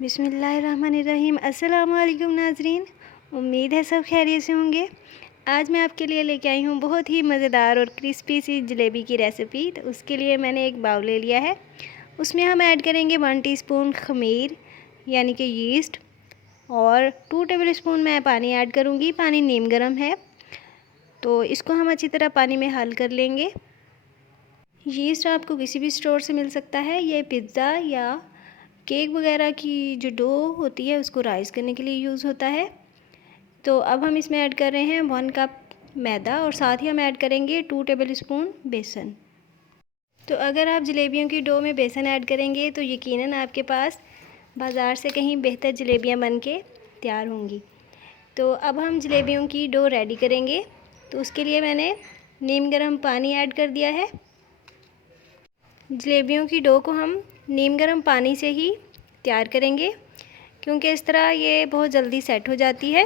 बिस्मिल्लाहिर्रहमानिर्रहीम। अस्सलामुअलैकुम नाज़रीन, उम्मीद है सब खैरियत से होंगे। आज मैं आपके लिए लेके आई हूँ बहुत ही मज़ेदार और क्रिस्पी सी जलेबी की रेसिपी। तो उसके लिए मैंने एक बाउल ले लिया है। उसमें हम ऐड करेंगे 1 टीस्पून ख़मीर यानी कि यीस्ट और 2 टेबलस्पून मैं पानी ऐड करूँगी। पानी नीम गर्म है, तो इसको हम अच्छी तरह पानी में हल कर लेंगे। यीस्ट आपको किसी भी स्टोर से मिल सकता है। ये पिज़्ज़ा या केक वगैरह की जो डो होती है उसको राइस करने के लिए यूज़ होता है। तो अब हम इसमें ऐड कर रहे हैं 1 कप मैदा और साथ ही हम ऐड करेंगे 2 टेबलस्पून बेसन। तो अगर आप जलेबियों की डो में बेसन ऐड करेंगे तो यकीनन आपके पास बाज़ार से कहीं बेहतर जलेबियाँ बन के तैयार होंगी। तो अब हम जलेबियों की डो रेडी करेंगे। तो उसके लिए मैंने नीम गर्म पानी ऐड कर दिया है। जलेबियों की डो को हम नीम गर्म पानी से ही तैयार करेंगे, क्योंकि इस तरह ये बहुत जल्दी सेट हो जाती है।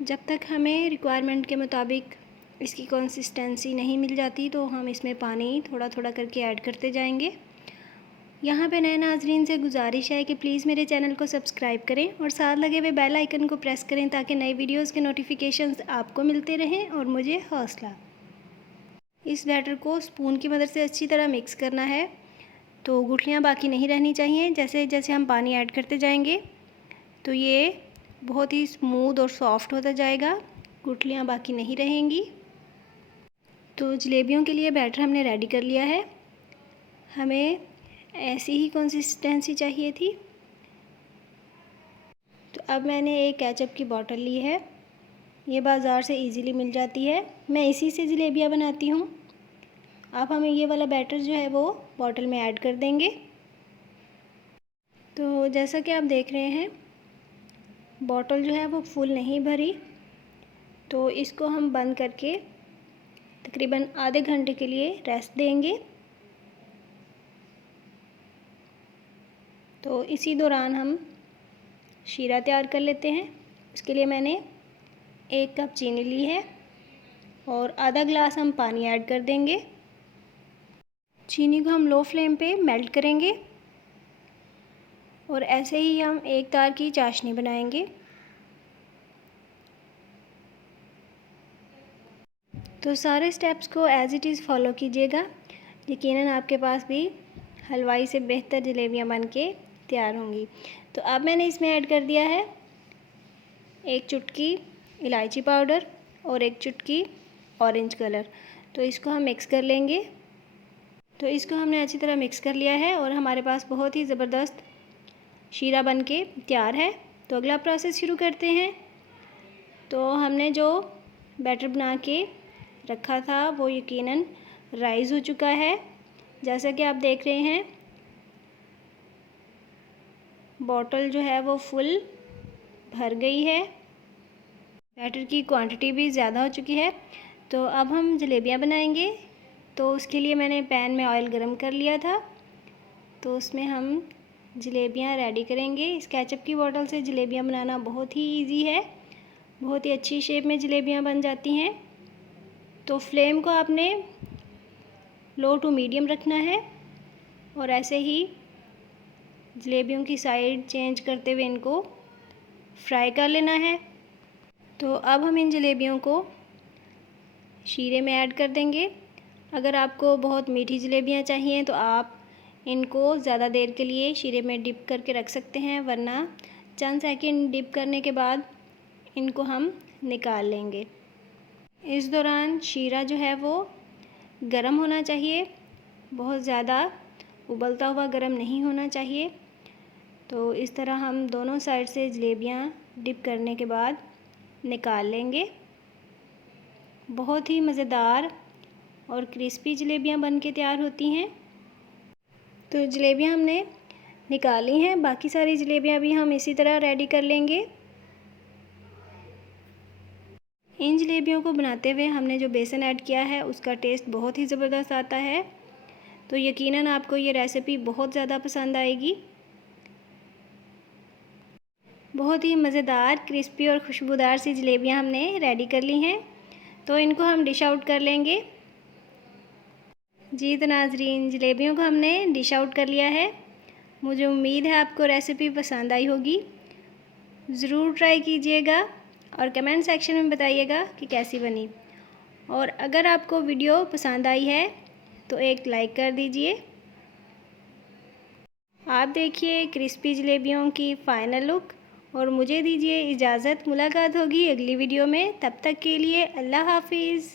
जब तक हमें रिक्वायरमेंट के मुताबिक इसकी कंसिस्टेंसी नहीं मिल जाती तो हम इसमें पानी थोड़ा थोड़ा करके ऐड करते जाएंगे। यहाँ पे नए नाजरीन से गुजारिश है कि प्लीज़ मेरे चैनल को सब्सक्राइब करें और साथ लगे हुए बेल आइकन को प्रेस करें ताकि नए वीडियोज़ के नोटिफिकेशंस आपको मिलते रहें और मुझे हौसला। इस बैटर को स्पून की मदद से अच्छी तरह मिक्स करना है, तो गुठलियाँ बाकी नहीं रहनी चाहिए। जैसे जैसे हम पानी ऐड करते जाएंगे तो ये बहुत ही स्मूथ और सॉफ्ट होता जाएगा, गुठलियाँ बाकी नहीं रहेंगी। तो जलेबियों के लिए बैटर हमने रेडी कर लिया है। हमें ऐसी ही कंसिस्टेंसी चाहिए थी। तो अब मैंने एक केचप की बॉटल ली है। ये बाज़ार से इजीली मिल जाती है। मैं इसी से जलेबियाँ बनाती हूँ। अब हमें ये वाला बैटर जो है वो बॉटल में ऐड कर देंगे। तो जैसा कि आप देख रहे हैं बॉटल जो है वो फुल नहीं भरी, तो इसको हम बंद करके तकरीबन आधे घंटे के लिए रेस्ट देंगे। तो इसी दौरान हम शीरा तैयार कर लेते हैं। उसके लिए मैंने 1 कप चीनी ली है और आधा गिलास हम पानी ऐड कर देंगे। चीनी को हम लो फ्लेम पे मेल्ट करेंगे और ऐसे ही हम एक तार की चाशनी बनाएंगे। तो सारे स्टेप्स को एज़ इट इज़ फॉलो कीजिएगा। यकीनन आपके पास भी हलवाई से बेहतर जलेबियाँ बन के तैयार होंगी। तो अब मैंने इसमें ऐड कर दिया है 1 चुटकी इलायची पाउडर और 1 चुटकी ऑरेंज कलर। तो इसको हम मिक्स कर लेंगे। तो इसको हमने अच्छी तरह मिक्स कर लिया है और हमारे पास बहुत ही ज़बरदस्त शीरा बन के तैयार है। तो अगला प्रोसेस शुरू करते हैं। तो हमने जो बैटर बना के रखा था वो यकीनन राइज़ हो चुका है। जैसा कि आप देख रहे हैं बॉटल जो है वो फुल भर गई है। बैटर की क्वांटिटी भी ज़्यादा हो चुकी है। तो अब हम जलेबियाँ बनाएंगे। तो उसके लिए मैंने पैन में ऑयल गरम कर लिया था, तो उसमें हम जलेबियाँ रेडी करेंगे। इस केचप की बॉटल से जलेबियाँ बनाना बहुत ही इजी है, बहुत ही अच्छी शेप में जलेबियाँ बन जाती हैं। तो फ्लेम को आपने लो टू मीडियम रखना है और ऐसे ही जलेबियों की साइड चेंज करते हुए इनको फ्राई कर लेना है। तो अब हम इन जलेबियों को शीरे में ऐड कर देंगे। अगर आपको बहुत मीठी जलेबियाँ चाहिए तो आप इनको ज़्यादा देर के लिए शीरे में डिप करके रख सकते हैं, वरना चंद सेकंड डिप करने के बाद इनको हम निकाल लेंगे। इस दौरान शीरा जो है वो गरम होना चाहिए, बहुत ज़्यादा उबलता हुआ गरम नहीं होना चाहिए। तो इस तरह हम दोनों साइड से जलेबियाँ डिप करने के बाद निकाल लेंगे। बहुत ही मज़ेदार और क्रिस्पी जलेबियाँ बन के तैयार होती हैं। तो जलेबियाँ हमने निकाली हैं, बाकी सारी जलेबियाँ भी हम इसी तरह रेडी कर लेंगे। इन जलेबियों को बनाते हुए हमने जो बेसन ऐड किया है उसका टेस्ट बहुत ही ज़बरदस्त आता है। तो यकीनन आपको ये रेसिपी बहुत ज़्यादा पसंद आएगी। बहुत ही मज़ेदार, क्रिस्पी और खुशबूदार सी जलेबियाँ हमने रेडी कर ली हैं। तो इनको हम डिश आउट कर लेंगे। जी तो नाज़रीन, जलेबियों को हमने डिश आउट कर लिया है। मुझे उम्मीद है आपको रेसिपी पसंद आई होगी। ज़रूर ट्राई कीजिएगा और कमेंट सेक्शन में बताइएगा कि कैसी बनी। और अगर आपको वीडियो पसंद आई है तो एक लाइक कर दीजिए। आप देखिए क्रिस्पी जलेबियों की फ़ाइनल लुक और मुझे दीजिए इजाज़त। मुलाकात होगी अगली वीडियो में, तब तक के लिए अल्लाह हाफिज़।